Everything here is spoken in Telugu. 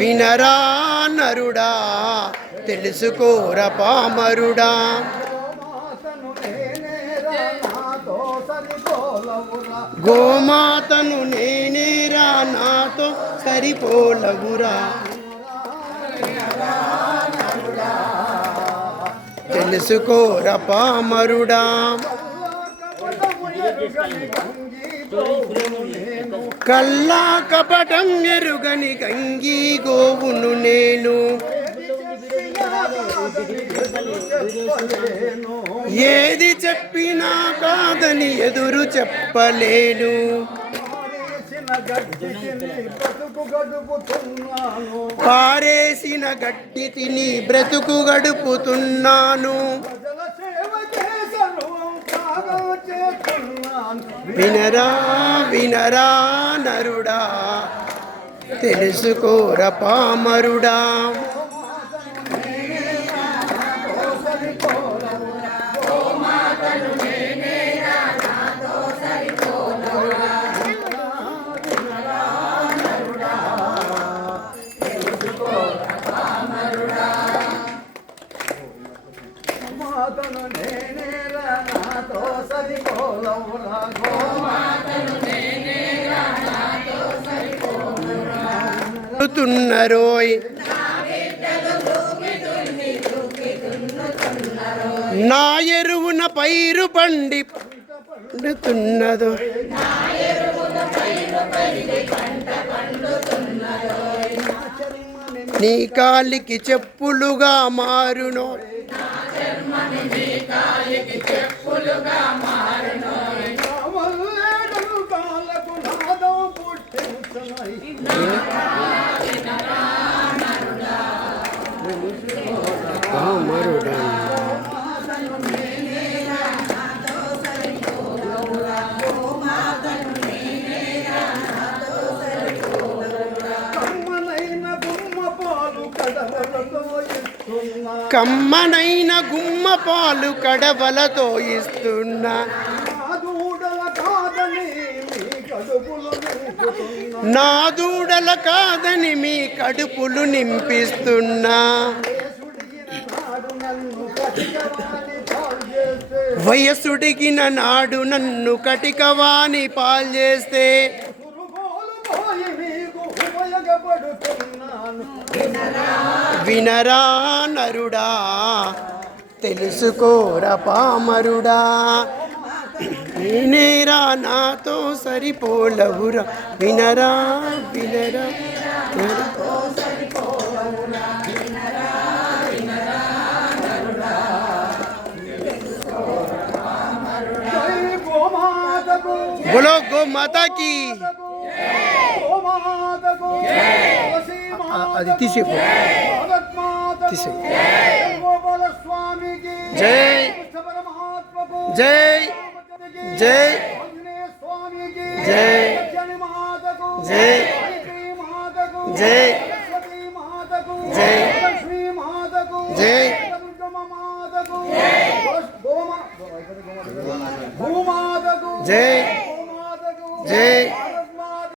వినరా నరుడా తెలుసుకోర పామరుడా. గోమాతను నేనేరా నాతో సరిపోలవురా. తెలుసుకోర పామరుడా. కల్లా కపటం ఎరుగని గంగి గోవును నేను. ఏది చెప్పినా కాదని ఎదురు చెప్పలేను. పారేసిన గడ్డి తిని బ్రతుకు గడుపుతున్నాను. వినరా వినరా నరుడా తెలుసుకోర పామరుడా. రోయ్ నా ఎరువున పైరు పండుతున్నదో. నీ కాలికి చెప్పులుగా మారునో. కమ్మనైన గుమ్మ పాలు కడవలతో ఇస్తున్నా. నా దూడల కాదని మీ కడుపులు నింపిస్తున్నా. వయసుడిగిన నాడు నన్ను కటికవాని పాల్చేస్తే. వినరా నరుడా తెలుసుకోర పామరుడా. నేనేరా నాతో సరిపోలవురా. వినరా వినరా बोलो गो माता की. అది తీసేపు జై జై జై జై జై జై జై జై జై